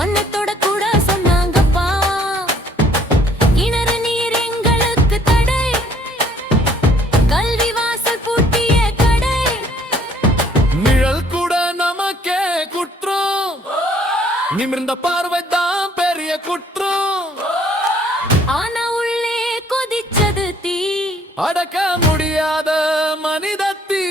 மன்னத்தோட கூட சொன்னாங்கப்பா, கிணறு நீர் எங்களுக்கு தடை, கல்வி வாசல் பூட்டிய கடை, நிழல் கூட நமக்கே குற்றம், நிமிர்ந்த பார்வைதான் பெரிய குற்றம். ஆனா உள்ளே கொதிச்சது தீ, அடக்க முடியாத மனித தீ.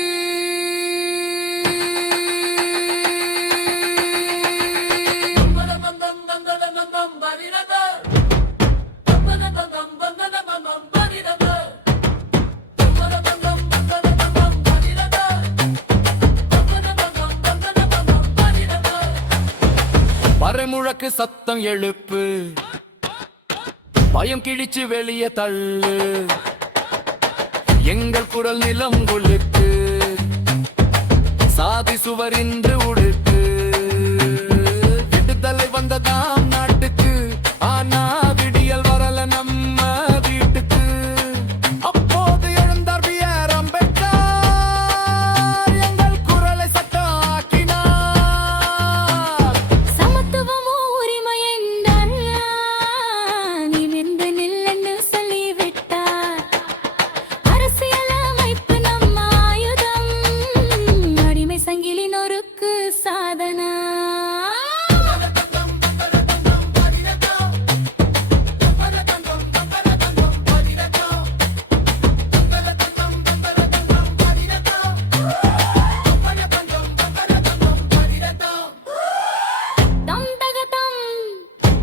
பறைமுழக்கு சத்தம் எழுப்பு, பயம் கிழிச்சு வெளியே தள்ளு, எங்கள் குரல் நிலம் குலுக்கு, சாதி சுவரின்று உடுக்கு. விடுதலை வந்ததாம் நாட்டுக்கு, ஆனா விடியல் வரல நம்ம வீட்டுக்கு. அப்போது எழுந்தார் B.R. அம்பேத்கர், எங்கள் குரலை சட்டம் ஆக்கினார். சமத்துவமோ உரிமை என்றார், நிமிர்ந்து நில்லென்னு சொல்லிவிட்டார். அரசியல் அமைப்பு நம்ம ஆயுதம், அடிமை சங்கிலி நொறுக்கு சாதனா.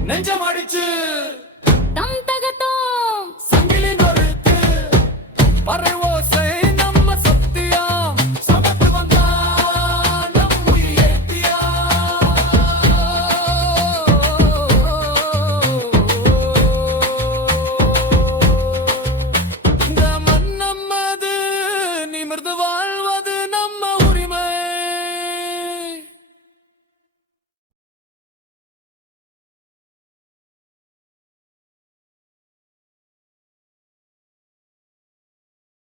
நெஞ்சம் அடிச்சு